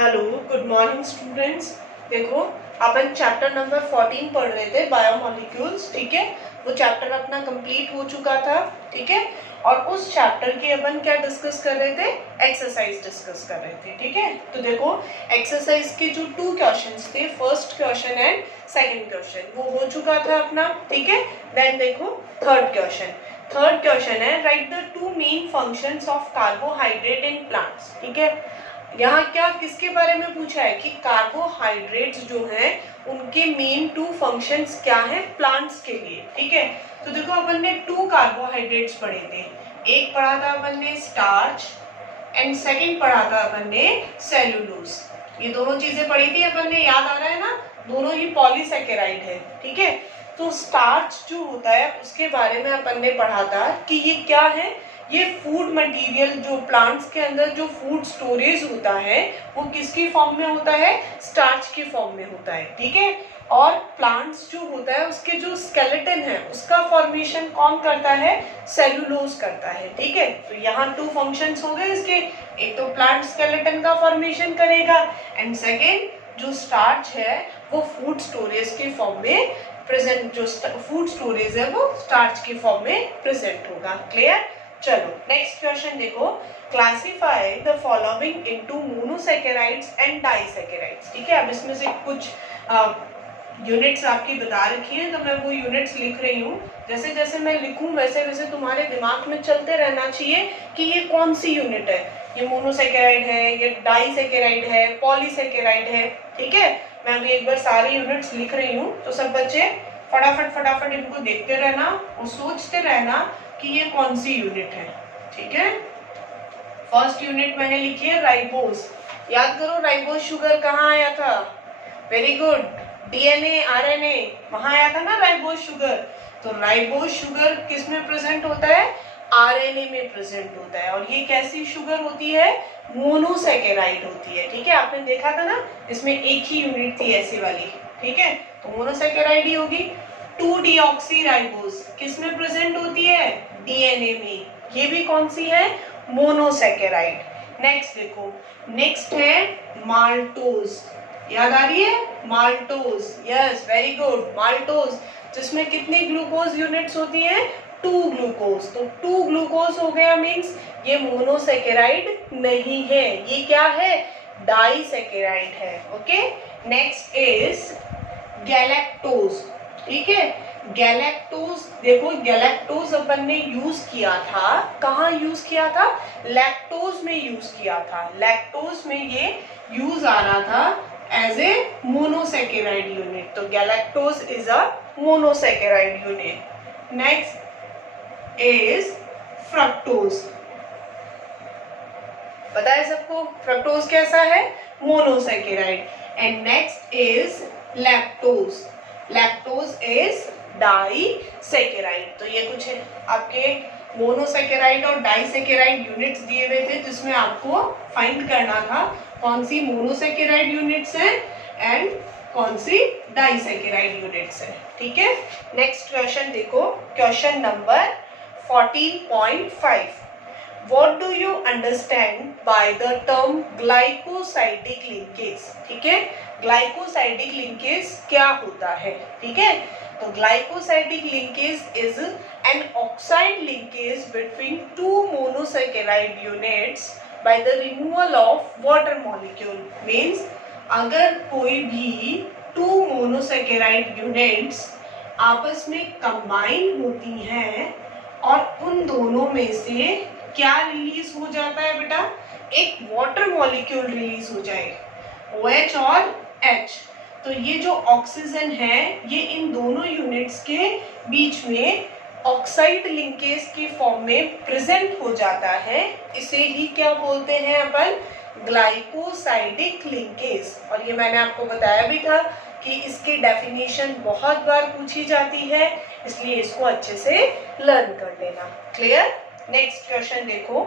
Hello, good morning students. देखो, अपन chapter number 14 पढ़ रहे थे, बायोमोलिक्यूल्स। ठीक है, वो चैप्टर अपना कंप्लीट हो चुका था। ठीक है, और उस चैप्टर की अपन क्या डिस्कस कर रहे थे? एक्सरसाइज डिस्कस कर रहे थे। ठीक है, तो देखो एक्सरसाइज के जो 2 क्वेश्चंस थे, first question and second question, वो हो चुका था अपना। ठीक है, देन देखो थर्ड क्वेश्चन है, right the 2 main functions of carbohydrate in plants. ठीक है, यहाँ क्या किसके बारे में पूछा है कि कार्बोहाइड्रेट्स जो हैं उनके मेन 2 फंक्शंस क्या हैं प्लांट्स के लिए। ठीक है, तो देखो अपन ने 2 कार्बोहाइड्रेट्स पढ़े थे। एक पढ़ा था अपन ने स्टार्च एंड सेकंड पढ़ा था अपन ने सेल्यूलोज। ये दोनों चीजें पढ़ी थी अपन ने, याद आ रहा है ना? दोनों ही पॉलीसेकेराइड है। ठीक है, तो स्टार्च जो होता है उसके बारे में अपन ने पढ़ा था कि ये क्या है। ये फूड मटेरियल जो प्लांट्स के अंदर जो फूड स्टोरेज होता है वो किसकी फॉर्म में होता है? स्टार्च की फॉर्म में होता है। ठीक है, और प्लांट्स जो होता है उसके जो स्केलेटन है उसका फॉर्मेशन कौन करता है? सेल्यूलोज करता है। ठीक है, तो यहाँ 2 फंक्शंस हो गए इसके। एक तो प्लांट स्केलेटन का फॉर्मेशन करेगा एंड सेकेंड जो स्टार्च है वो फूड स्टोरेज के फॉर्म में प्रेजेंट, जो फूड स्टोरेज है वो स्टार्च की फॉर्म में प्रेजेंट होगा। क्लियर? चलो नेक्स्ट क्वेश्चन देखो, classify the following into monosaccharides and disaccharides. ठीक है, अब इसमें से कुछ यूनिट्स आपकी बता रखी है, तो मैं वो यूनिट्स लिख रही हूँ। जैसे जैसे मैं लिखूं वैसे वैसे तुम्हारे दिमाग में चलते रहना चाहिए कि ये कौन सी यूनिट है, ये मोनोसैकेराइड है, ये डाइसैकेराइड है, पॉलीसैकेराइड है। ठीक है, मैं अभी एक बार सारी यूनिट्स लिख रही हूँ, तो सब बच्चे फटाफट इनको देखते रहना और सोचते रहना कि ये कौन सी यूनिट है। ठीक है, फर्स्ट यूनिट मैंने लिखी है राइबोज। याद करो राइबोज शुगर कहाँ आया था? वेरी गुड, डीएनए आरएनए वहां आया था ना राइबोज शुगर। तो राइबोज शुगर किस में प्रेजेंट होता है? आरएनए में प्रेजेंट होता है। और ये कैसी शुगर होती है? मोनोसैकेराइड होती है। ठीक है, आपने देखा था ना, इसमें एक ही यूनिट थी ऐसी वाली। ठीक है, तो मोनोसैकेराइड ही होगी। 2-डीऑक्सीराइबोज किस में प्रेजेंट होती है? डीएनए में। ये भी कौन सी है? मोनोसैकेराइड। नेक्स्ट देखो, नेक्स्ट है माल्टोज। याद आ रही है? Maltose, yes very good, maltose, जिसमें कितनी ग्लूकोज यूनिट्स होती हैं? 2 ग्लूकोज। तो 2 ग्लूकोज हो गया, मीन्स ये मोनोसैकेराइड नहीं है, ये क्या है? डाइसैकेराइड है। Okay, next is galactose. ठीक है, गैलेक्टोज, देखो गैलेक्टोज अपन ने यूज किया था, कहाँ यूज किया था? लैक्टोज में यूज किया था। लैक्टोज में ये यूज आ रहा था एज ए मोनोसैकेराइड यूनिट। तो galactose is a monosaccharide unit. Next is fructose. पता है सबको फ्रक्टोज कैसा है? Monosaccharide. And next is lactose. Lactose is disaccharide. तो ये कुछ है आपके मोनोसैकेराइड और डाइसैकेराइड यूनिट्स दिए हुए थे, जिसमें आपको फाइंड करना था कौन सी मोनोसैकेराइड यूनिट्स है एंड कौन सी डाइसैकेराइड यूनिट्स है। ठीक है, नेक्स्ट क्वेश्चन देखो, question number 14.5। What do you understand by the term glycosidic linkage? ठीक है, ग्लाइकोसाइडिक लिंकेज क्या होता है? ठीक है, तो glycosidic linkage is an oxide linkage between 2 monosaccharide units by the removal of water molecule। Means अगर कोई भी 2 मोनोसैकेराइड यूनिट्स आपस में कंबाइन होती हैं और उन दोनों में से क्या रिलीज हो जाता है बेटा? एक वाटर मॉलिक्यूल रिलीज हो जाए, OH और H। तो ये जो ऑक्सीजन है ये इन दोनों यूनिट्स के बीच में ऑक्साइड लिंकेज की फॉर्म में प्रेजेंट हो जाता है। इसे ही क्या बोलते हैं अपन? Glycosidic linkage. और ये मैंने आपको बताया भी था कि इसकी डेफिनेशन बहुत बार पूछी जाती है, इसलिए इसको अच्छे से लर्न कर लेना। क्लियर? नेक्स्ट क्वेश्चन देखो,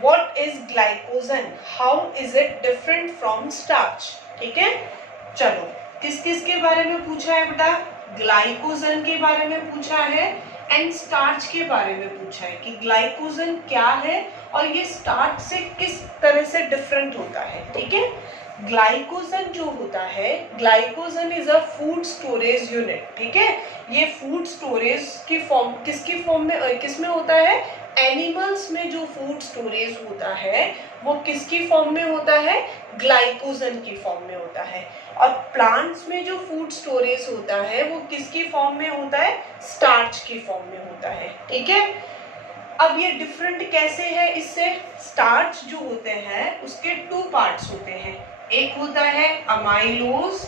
what is glycogen, how is it different from starch? ठीक है, चलो किस किस के बारे में पूछा है बेटा? ग्लाइकोजन के बारे में पूछा है एंड स्टार्च के बारे में पूछा है कि ग्लाइकोजन क्या है और ये स्टार्च से किस तरह से डिफरेंट होता है। ठीक है, ग्लाइकोजन जो होता है, glycogen is a food storage unit, ठीक है। ये फूड स्टोरेज की फॉर्म किसकी फॉर्म में किस में होता है, एनिमल्स में जो फूड स्टोरेज होता है वो किसकी फॉर्म में होता है, ग्लाइकोजन की फॉर्म में होता है। और प्लांट्स में जो फूड स्टोरेज होता है वो किसकी फॉर्म में होता है, स्टार्च की फॉर्म में होता है, ठीक है। अब ये डिफरेंट कैसे है इससे, स्टार्च जो होते हैं उसके टू पार्ट्स होते हैं, एक होता है अमाइलोज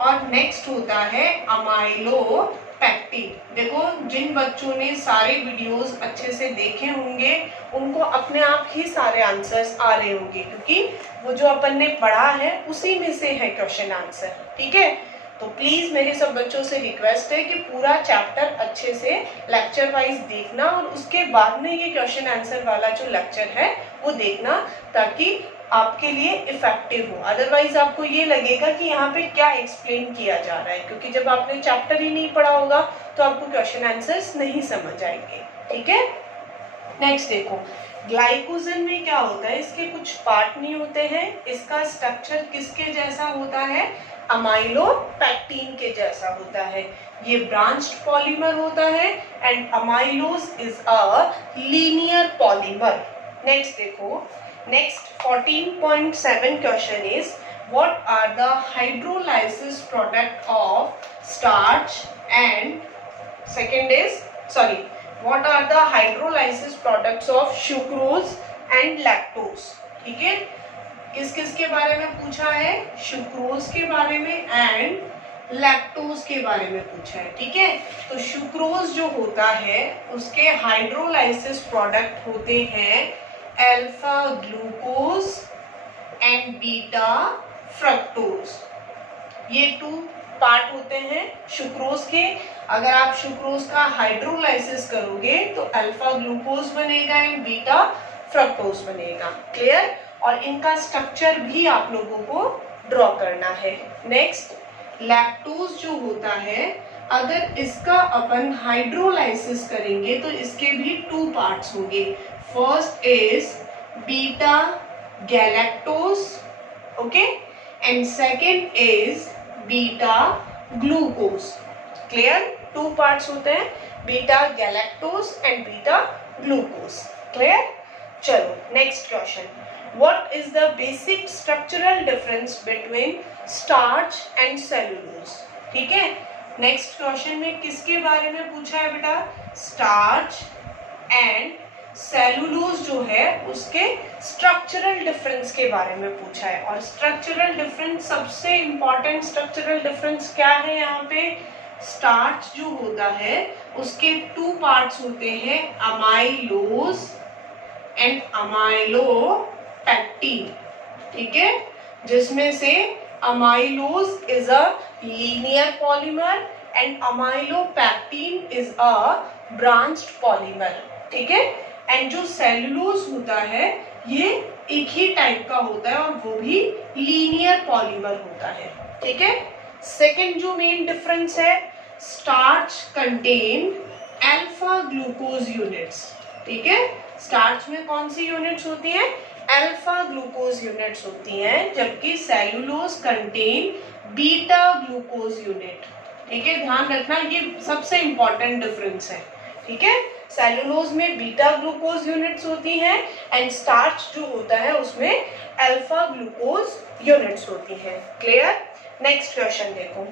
और नेक्स्ट होता है अमाइलोपेक्टिन। देखो जिन बच्चों ने सारे वीडियोस अच्छे से देखे होंगे उनको अपने आप ही सारे आंसर्स आ रहे होंगे, क्योंकि वो जो अपन ने पढ़ा है उसी में से है क्वेश्चन आंसर, ठीक है। तो प्लीज मेरे सब बच्चों से रिक्वेस्ट है कि पूरा चैप्टर अच्छे से लेक्चर वाइज देखना और उसके बाद में ये क्वेश्चन आंसर वाला जो लेक्चर है वो देखना, ताकि आपके लिए इफेक्टिव हो। अदरवाइज आपको ये लगेगा कि यहाँ पे क्या एक्सप्लेन किया जा रहा है, क्योंकि जब आपने चैप्टर ही नहीं पढ़ा होगा तो आपको क्वेश्चन आंसर्स नहीं समझ आएंगे, ठीक है। नेक्स्ट देखो, ग्लाइकोजन में क्या होता है, इसके कुछ पार्ट नहीं होते हैं, इसका स्ट्रक्चर किसके जैसा होता है, अमाइलोपेक्टिन के जैसा होता है। ये ब्रांच्ड पॉलीमर होता है and amylose is a linear polymer. Next देखो, next 14.7 question is what are the hydrolysis product of starch and second is what are the hydrolysis products of sucrose and lactose, ठीक है। किस किस के बारे में पूछा है, सुक्रोज के बारे में एंड लैक्टोज के बारे में पूछा है, ठीक है। तो सुक्रोज जो होता है उसके हाइड्रोलाइसिस प्रोडक्ट होते हैं alpha glucose and beta fructose, ये टू पार्ट होते हैं सुक्रोज के। अगर आप सुक्रोज का हाइड्रोलाइसिस करोगे तो अल्फा ग्लूकोज बनेगा एंड बीटा फ्रक्टोज बनेगा, क्लियर। और इनका स्ट्रक्चर भी आप लोगों को ड्रॉ करना है। नेक्स्ट लैक्टोज जो होता है, अगर इसका अपन हाइड्रोलाइसिस करेंगे तो इसके भी टू पार्ट्स होंगे, first is beta galactose, okay, and second is beta glucose, clear. Two parts होते हैं, beta galactose and beta glucose, clear. चलो next question, what is the basic structural difference between starch and cellulose, ठीक है। Next question में किसके बारे में पूछा है बेटा, स्टार्च एंड सेलुलोज जो है उसके स्ट्रक्चरल डिफरेंस के बारे में पूछा है। और स्ट्रक्चरल डिफरेंस, सबसे इंपॉर्टेंट स्ट्रक्चरल डिफरेंस क्या है यहाँ पे, स्टार्च जो होता है उसके टू पार्ट्स होते हैं, अमाइलोज एंड अमाइलोपेक्टिन, ठीक है, जिसमें से amylose is a linear polymer and amylopectin is a branched polymer, ठीक है। एंड जो सेलुलोज होता है ये एक ही टाइप का होता है और वो भी लीनियर पॉलीमर होता है, ठीक है। सेकेंड जो मेन डिफरेंस है, starch contain alpha glucose units, ठीक है। स्टार्च में कौन सी यूनिट्स होती हैं, अल्फा ग्लूकोज यूनिट्स होती हैं, जबकि cellulose contain beta glucose unit, ठीक है। ध्यान रखना ये सबसे इंपॉर्टेंट डिफरेंस है, ठीक है। सेलुलोज में बीटा ग्लूकोज यूनिट्स होती हैं एंड स्टार्च जो होता है उसमें अल्फा ग्लूकोज यूनिट्स होती हैं, क्लियर। नेक्स्ट क्वेश्चन देखो,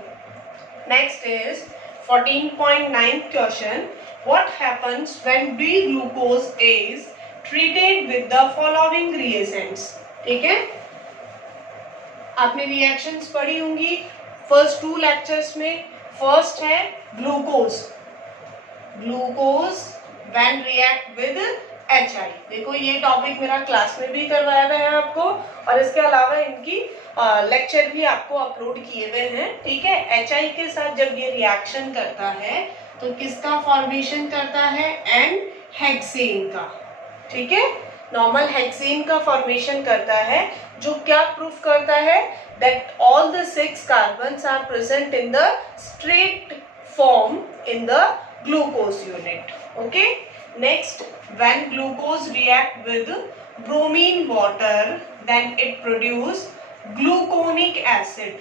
next is 14.9 question, what happens when B glucose is treated with the following reagents, ठीक है। आपने रिएक्शंस पढ़ी होंगी फर्स्ट टू लेक्चर्स में। फर्स्ट है glucose, glucose when react with HI, देखो ये टॉपिक मेरा क्लास में भी करवाया गया है आपको, और इसके अलावा इनकी लेक्चर भी आपको अपलोड किए हुए हैं, ठीक है। HI के साथ जब ये रिएक्शन करता है तो किसका फॉर्मेशन करता है, एन हेक्सेन का, ठीक है। नॉर्मल हेक्सेन का फॉर्मेशन करता है, जो क्या प्रूफ करता है, that all the 6 carbons are present in the straight form in the glucose unit, okay. Next, when glucose react with bromine water, then it produce gluconic acid.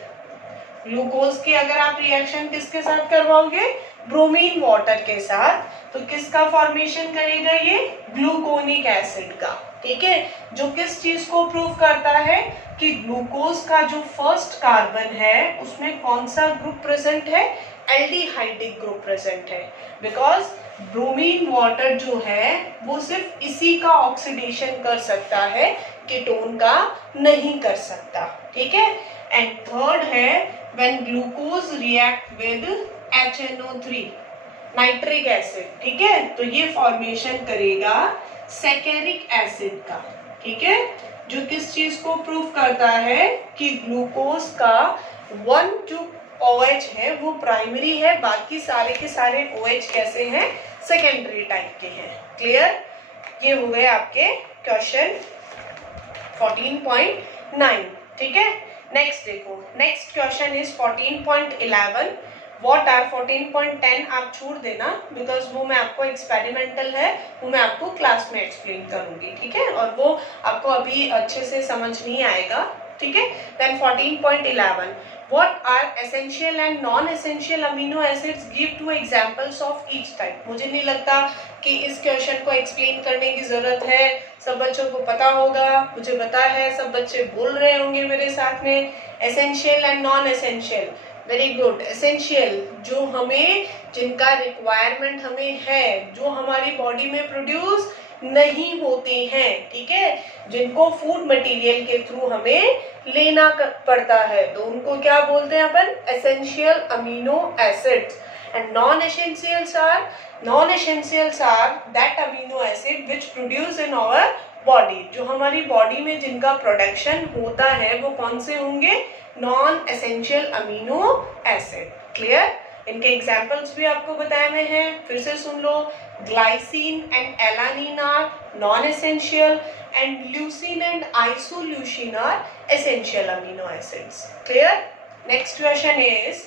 Glucose की अगर आप रिएक्शन किसके साथ करवाओगे, ब्रोमीन वाटर के साथ, तो किसका फॉर्मेशन करेगा ये, ग्लूकोनिक एसिड का। ठीक है, जो किस चीज को प्रूव करता है कि ग्लूकोज का जो फर्स्ट कार्बन है उसमें कौन सा ग्रुप प्रेजेंट है, एल्डिहाइडिक ग्रुप प्रेजेंट है। बिकॉज ब्रोमीन वाटर जो है वो सिर्फ इसी का ऑक्सीडेशन कर सकता है, कीटोन का नहीं कर सकता। ठीक है, एंड थर्ड है when glucose react with HNO3 nitric acid. ठीक है, तो ये फॉर्मेशन करेगा सैकेरिक एसिड का। ठीक है, जो किस चीज को प्रूव करता है कि ग्लूकोज का वन जो OH है वो प्राइमरी है, बाकी सारे के सारे OH कैसे हैं, सेकेंडरी टाइप के हैं। क्लियर, ये हो गए आपके क्वेश्चन 14.9। ठीक है, नेक्स्ट देखो, next question is 14.11। What are 14.10 आप छोड़ देना, बिकॉज वो मैं आपको एक्सपेरिमेंटल है, वो मैं आपको क्लास में एक्सप्लेन करूंगी। ठीक है, और वो आपको अभी अच्छे से समझ नहीं आएगा। ठीक है, then 14.11 What are essential and non-essential amino acids? Give two examples of each type. मुझे नहीं लगता कि इस क्वेश्चन को एक्सप्लेन करने की जरूरत है, सब बच्चों को पता होगा, मुझे पता है सब बच्चे बोल रहे होंगे मेरे साथ में। Essential and non essential, very good. Essential जो हमें, जिनका रिक्वायरमेंट हमें है, जो हमारी बॉडी में प्रोड्यूस नहीं होते हैं। ठीक है, जिनको फूड मटेरियल के थ्रू हमें लेना पड़ता है, तो उनको क्या बोलते हैं अपन, essential amino acids. And non essentials are that amino acid which produce in our body. जो हमारी बॉडी में जिनका प्रोडक्शन होता है वो कौन से होंगे, non essential amino acid. Clear, इनके एग्जाम्पल्स भी आपको बताए हुए हैं, फिर से सुन लो। Glycine and alanine are non essential and leucine and isoleucine are essential amino acids. Clear, next question is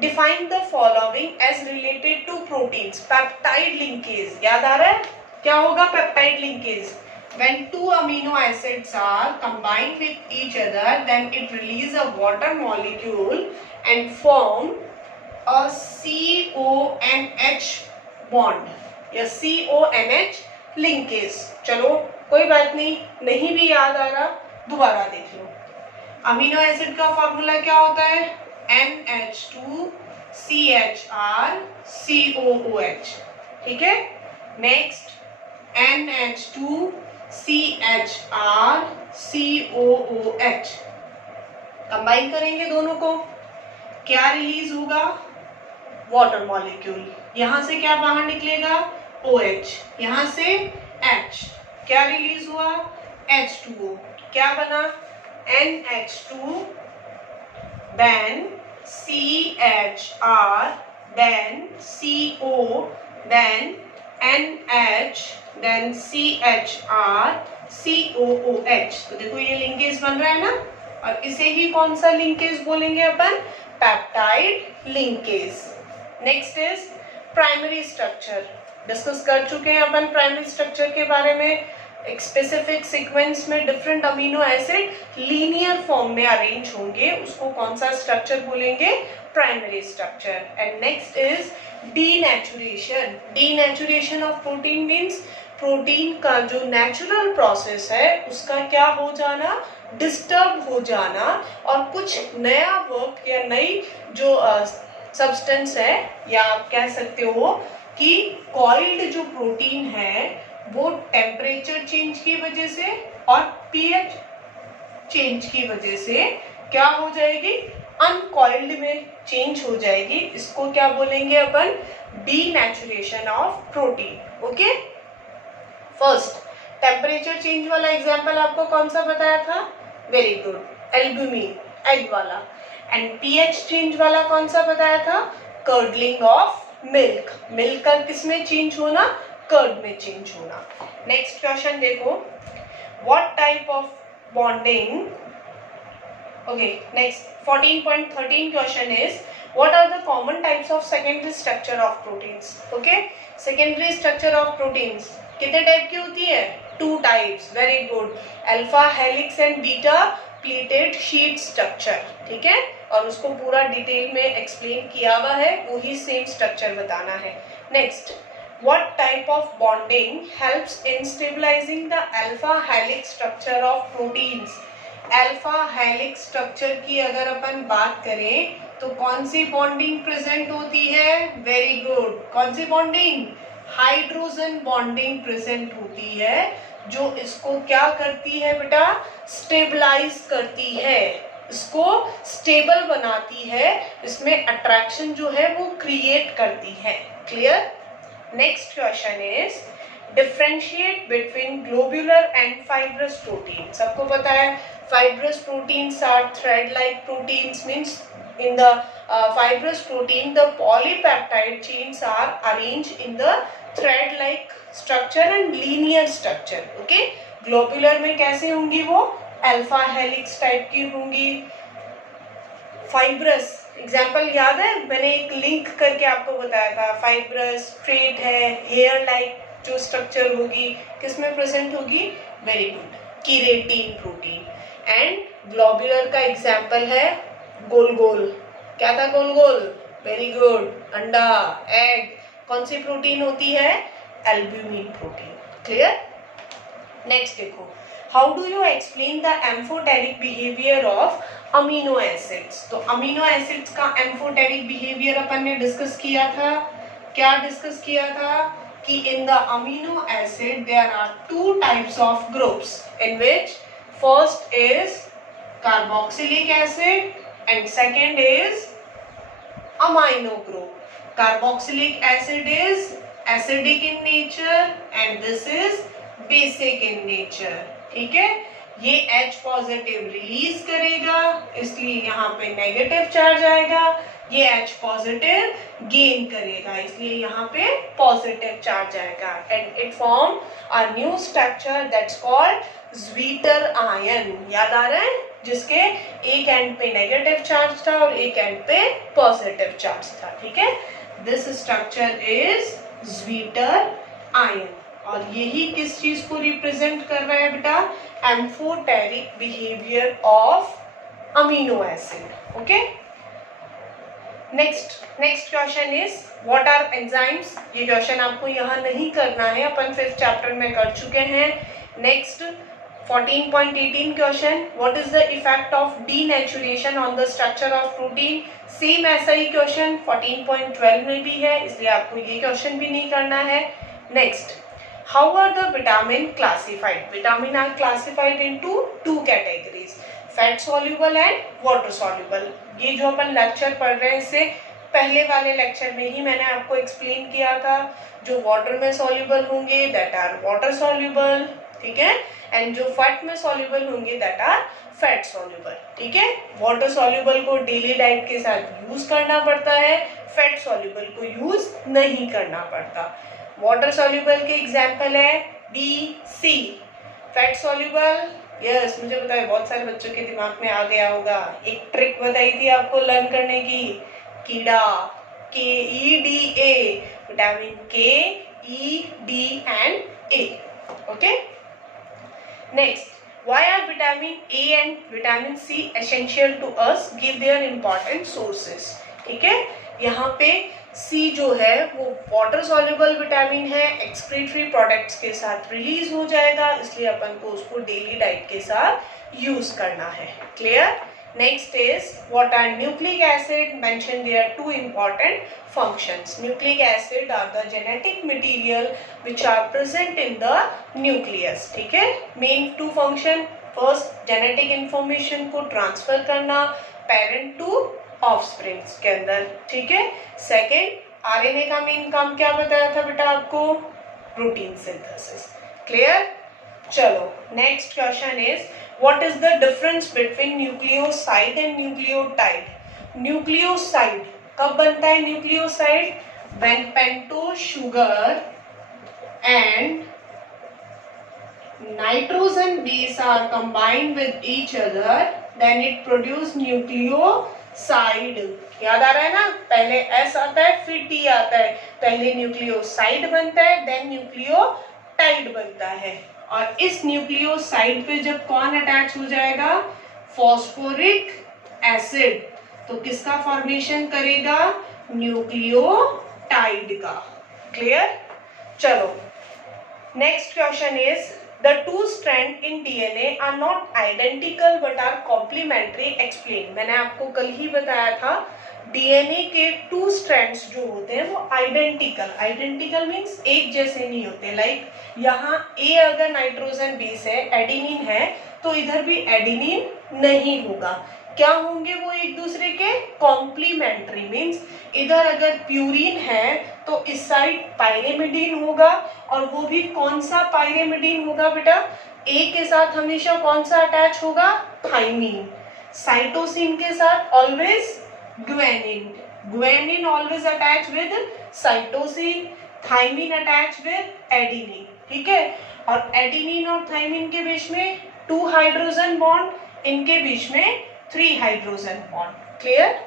define the following as related to proteins. Peptide linkage, याद आ रहा है क्या होगा peptide linkage? When two amino acids are combined with each other, then it release a water molecule and form a CONH bond या CONH linkage। चलो कोई बात नहीं, नहीं भी याद आ रहा दोबारा देख लो। अमीनो एसिड का फॉर्मूला क्या होता है, NH2 CHR COOH। ठीक है, next NH2 CHR COOH combine करेंगे दोनों को, क्या रिलीज होगा, वाटर मॉलिक्यूल। यहां से क्या बाहर निकलेगा, OH, यहां से H, क्या रिलीज हुआ, H2O, क्या बना, NH2, then CHR, then CO, then NH, then CHR COOH। तो देखो ये लिंकेज बन रहा है ना, और इसे ही कौन सा लिंकेज बोलेंगे अपन, peptide linkage. Next is primary structure. Discuss कर चुके हैं अपन प्राइमरी स्ट्रक्चर के बारे में। एक स्पेसिफिक सीक्वेंस में different amino acid linear form में अरेंज होंगे, उसको कौन सा स्ट्रक्चर बोलेंगे, primary structure. And next is denaturation. Denaturation of protein means protein का जो नेचुरल प्रोसेस है उसका क्या हो जाना, डिस्टर्ब हो जाना, और कुछ नया वर्क या नई जो सब्सटेंस है, या आप कह सकते हो कि कॉइल्ड जो प्रोटीन है वो टेम्परेचर चेंज की वजह से और पीएच चेंज की वजह से क्या हो जाएगी, अनकॉइल्ड में चेंज हो जाएगी। इसको क्या बोलेंगे अपन, denaturation of protein. Okay, first temperature change वाला एग्जांपल आपको कौन सा बताया था, वेरी गुड, एल्ब्यूमिन, एग वाला। एंड पीएच चेंज वाला कौन सा बताया था, कर्डलिंग ऑफ मिल्क। मिल्क का किसमें चेंज होना, कर्ड में चेंज होना। नेक्स्ट क्वेश्चन देखो, what type of bonding, okay next 14.13 question is what are the common types of secondary structure of proteins। okay, secondary structure of proteins कितने type की होती है, two types, very good, alpha helix and beta pleated sheet structure, ठीक है, और उसको पूरा detail में एक्सप्लेन किया हुआ है, वही सेम स्ट्रक्चर बताना है। Next, what type of bonding helps in stabilizing the alpha helix structure of proteins? Alpha helix structure की अगर अपन बात करें तो कौन सी बॉन्डिंग प्रेजेंट होती है? वेरी गुड, कौन सी बॉन्डिंग? हाइड्रोजन बॉन्डिंग प्रेजेंट होती है, जो इसको क्या करती है बेटा? स्टेबलाइज करती है, इसको स्टेबल बनाती है, इसमें अट्रैक्शन जो है वो क्रिएट करती है। Clear? Next question is differentiate between globular and fibrous protein. सबको पता है fibrous proteins are thread like proteins, means in the fibrous protein the polypeptide chains are arranged in the thread like structure and linear structure, okay? globular में कैसे होंगी वो? Alpha helix type की होंगी। Fibrous example याद है, मैंने एक लिंक करके आपको बताया था, फाइब्रस स्ट्रेट है, हेयर लाइक जो स्ट्रक्चर होगी किसमें प्रेजेंट होगी? Very good, keratin protein. And globular का एग्जाम्पल है गोल गोल, क्या था गोल गोल? वेरी गुड, अंडा, एग, कौन सी प्रोटीन होती है? Albumin protein. क्लियर? नेक्स्ट देखो, how do you explain the amphoteric behaviour of amino acids? तो अमीनो एसिड्स का एम्फोटेरिक बिहेवियर अपन ने डिस्कस किया था। क्या डिस्कस किया था? कि इन the amino acid there are two types of groups in which first is carboxylic acid and second is amino group. Carboxylic acid is acidic in nature and this is basic in nature, ठीक है? ये H positive release करेगा, इसलिए यहाँ पे negative charge आएगा, ये H positive gain करेगा, इसलिए यहाँ पे पॉजिटिव चार्ज आएगा, and it form a new structure that's called zwitter ion. याद आ रहा है? जिसके एक एंड पे नेगेटिव चार्ज था और एक एंड पे पॉजिटिव चार्ज था, ठीक है? दिस स्ट्रक्चर इज ज़्वीटर आयन, और यही किस चीज को रिप्रेजेंट कर रहा है बेटा? Amphoteric behaviour of amino acid. Okay, next question is what are enzymes? ये क्वेश्चन आपको यहाँ नहीं करना है, अपन 5th चैप्टर में कर चुके हैं। Next 14.18 question, what is the effect of denaturation on the structure of protein? Same ऐसा ही क्वेश्चन 14.12 में भी है, इसलिए आपको ये क्वेश्चन भी नहीं करना है। Next, how are the vitamin classified? Vitamin are classified into two categories, fat soluble and water soluble. ये जो अपन लेक्चर पढ़ रहे हैं इससे पहले वाले लेक्चर में ही मैंने आपको एक्सप्लेन किया था, जो वाटर में सॉल्युबल होंगे दैट आर वाटर सॉल्युबल, ठीक है, एंड जो फैट में सॉल्युबल होंगे दैट आर फैट सॉल्युबल, ठीक है। वाटर सॉल्युबल को डेली डाइट के साथ यूज करना पड़ता है, फैट सॉल्युबल को यूज नहीं करना पड़ता। वाटर सॉल्युबल के एग्जाम्पल है बी, सी। फैट सॉल्युबल, यस, मुझे पता है बहुत सारे बच्चों के दिमाग में आ गया होगा, एक ट्रिक बताई थी आपको लर्न करने की, कीड़ा, KEDA, vitamin K, E, D and A. Okay, next, why are vitamin A and vitamin C essential to us? Give their important sources, ठीक है। यहाँ पे C जो है वो वाटर सॉल्युबल विटामिन है, एक्सक्रीटरी प्रोडक्ट्स के साथ रिलीज हो जाएगा, इसलिए अपन को उसको डेली डाइट के साथ यूज करना है। Clear? Next is what are nucleic acid? Mention there two important functions. Nucleic acid are the genetic material which are present in the nucleus, ठीक है। Main two function, first genetic information को transfer करना parent to offsprings के अंदर, ठीक है। Second, RNA का main काम क्या बताया था बेटा आपको? Protein synthesis. क्लियर? चलो, next question is what is the difference between nucleoside and nucleotide? Nucleoside कब बनता है? Nucleoside when pentose sugar and nitrogen base are combined with each other, then it produce nucleoside. याद आ रहा है ना? पहले S आता है फिर T आता है, पहले न्यूक्लियोसाइड बनता है देन न्यूक्लियोटाइड बनता है। और इस न्यूक्लियोसाइड पे जब कौन अटैच हो जाएगा, फॉस्फोरिक एसिड, तो किसका फॉर्मेशन करेगा, न्यूक्लियोटाइड का। क्लियर? चलो next question is the two strand in DNA are not identical but are complementary, explain. मैंने आपको कल ही बताया था डीएनए के टू स्ट्रैंड्स जो होते हैं वो आइडेंटिकल मीन्स एक जैसे नहीं होते। लाइक यहाँ ए अगर नाइट्रोजन बेस है, एडिनिन है, तो इधर भी एडिनिन नहीं होगा। क्या होंगे वो एक दूसरे के कॉम्प्लीमेंट्री, मीन्स इधर अगर प्यूरिन है तो इस साइड पायरेमिडीन होगा, और वो भी कौन सा पायरेमिडीन होगा बेटा, ए के साथ हमेशा कौन सा अटैच होगा, थाइमीन। साइटोसिन के साथ always guanine always attach with cytosine, thymine attach with adenine. ठीक है, और एडिनिन और थाइमीन के बीच में 2 हाइड्रोजन बॉन्ड, इनके बीच में 3 हाइड्रोजन बॉन्ड। क्लियर?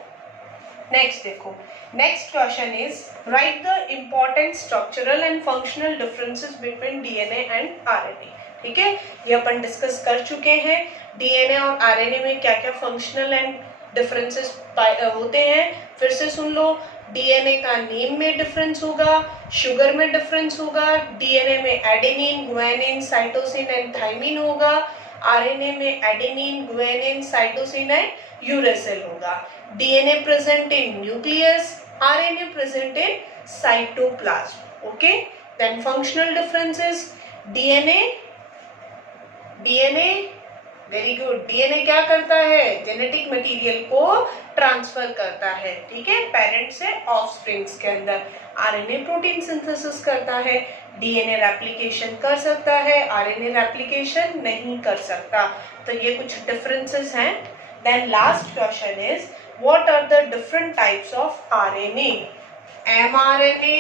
नेक्स्ट देखो, next question is right the important structural and functional differences between DNA and RNA. ठीक है, ये अपन डिस्कस कर चुके हैं डीएनए और आरएनए में क्या क्या फंक्शनल एंड डिफरेंसेस होते हैं। फिर से सुन लो, डीएनए का नेम में डिफरेंस होगा, शुगर में डिफरेंस होगा, डीएनए में adenine, guanine, cytosine and thymine होगा, आरएनए में adenine, guanine, cytosine and uracil होगा। DNA present in nucleus, RNA present in cytoplasm. Okay, then functional differences, DNA very good, DNA क्या करता है, जेनेटिक मटेरियल को transfer करता है, ठीक है, पेरेंट से ऑफस्प्रिंग्स के अंदर। आरएनए प्रोटीन सिंथेसिस करता है, डीएनए रेप्लिकेशन कर सकता है, आरएनए रेप्लिकेशन नहीं कर सकता। तो ये कुछ डिफरेंसेस हैं। Then last question is what are the different types of RNA, mRNA,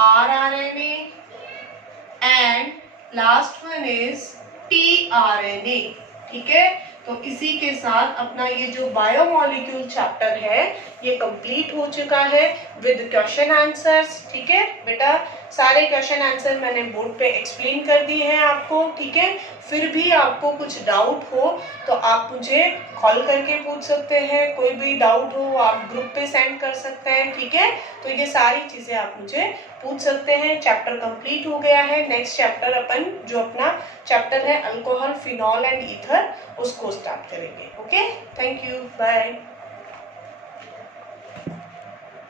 rRNA and last one is tRNA. ठीक है, तो इसी के साथ अपना ये जो बायोमोलिक्यूल चैप्टर है ये कंप्लीट हो चुका है विद क्वेश्चन आंसर्स। ठीक है बेटा, सारे क्वेश्चन आंसर मैंने बोर्ड पे एक्सप्लेन कर दिए हैं आपको। ठीक है, फिर भी आपको कुछ डाउट हो तो आप मुझे कॉल करके पूछ सकते हैं, कोई भी डाउट हो आप ग्रुप पे सेंड कर सकते हैं। ठीक है, तो ये सारी चीजें आप मुझे पूछ सकते हैं। चैप्टर कंप्लीट हो गया है। नेक्स्ट चैप्टर अपन जो अपना चैप्टर है अल्कोहल, फिनॉल एंड ईथर, उसको स्टार्ट करेंगे। Okay, thank you, bye.